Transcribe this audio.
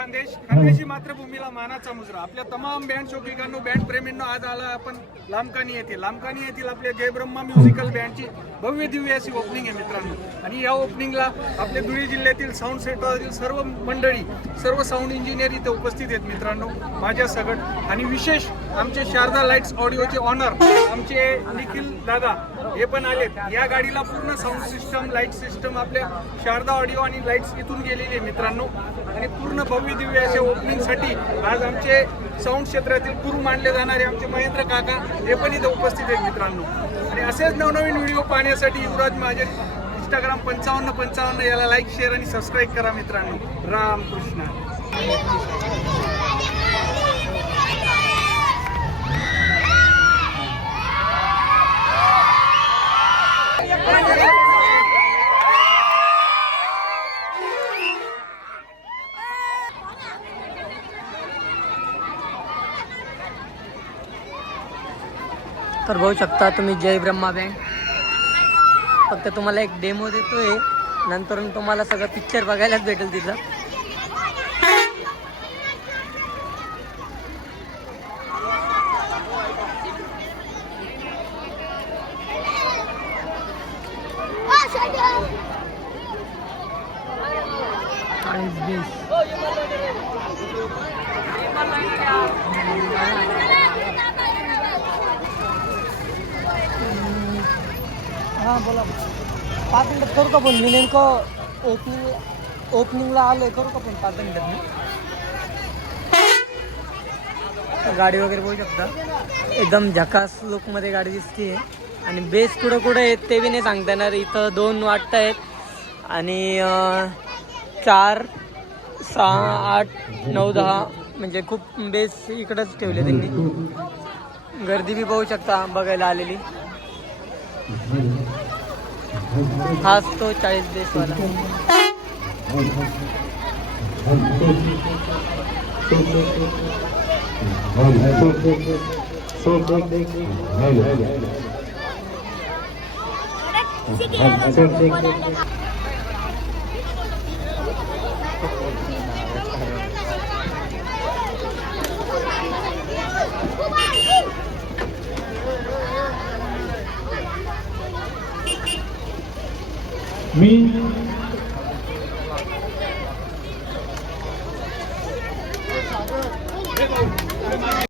खानदेश, खानदेशी मातृभूमीला मानाचा मुजरा. आपल्या तमाम बँड शौकिकांनो, बँड प्रेमींनो, आज आला आपण लामकानी येथे. लामकानी येथील आपल्या जय ब्रह्मा म्युझिकल बँडची भव्य दिव्य अशी ओपनिंग आहे मित्रांनो. आणि या ओपनिंगला आपल्या धुळे जिल्ह्यातील साऊंड सेंटरवरील सर्व मंडळी, सर्व साऊंड इंजिनियर इथे उपस्थित आहेत मित्रांनो, माझ्या सगट. आणि विशेष आमचे शारदा लाईट्स ऑडिओचे ऑनर आमचे निखिल दादा हे पण आलेत. या गाडीला पूर्ण साऊंड सिस्टम, लाईट सिस्टम आपल्या शारदा ऑडिओ आणि लाईट्स इथून गेलेली आहे मित्रांनो. आणि पूर्ण भव्य दिव्य अशा ओपनिंगसाठी आज आमचे साऊंड क्षेत्रातील गुरु मानले जाणारे आमचे महेंद्र काका हे पण इथे उपस्थित आहेत मित्रांनो. आणि असेच नवनवीन व्हिडिओ पाहण्यासाठी युवराज माझे इंस्टाग्राम 5555 याला लाईक, शेअर आणि सबस्क्राईब करा मित्रांनो. रामकृष्ण. तर बघू शकता तुम्ही जय ब्रह्मा बँड. फक्त तुम्हाला एक डेमो देतोय, नंतर तुम्हाला सगळं पिक्चर बघायलाच भेटेल तिथं. हां बोला. 5 मिनिटात करू का पण? मी नेमकं ओपनिंगला आलो आहे. करू का पण 5 मिनिटात? मी गाडी वगैरे बघू शकता, एकदम झकास लुकमध्ये गाडी दिसते. आणि बेस कुठं कुठं आहेत ते बी नाही सांगता येणार. इथं 2 वाटत आहेत आणि 4, 6, 8, 9, 10 म्हणजे खूप बेस इकडंच ठेवले त्यांनी. गर्दी बी बघू शकता बघायला आलेली. हाच तो 40 बेसवाला. मी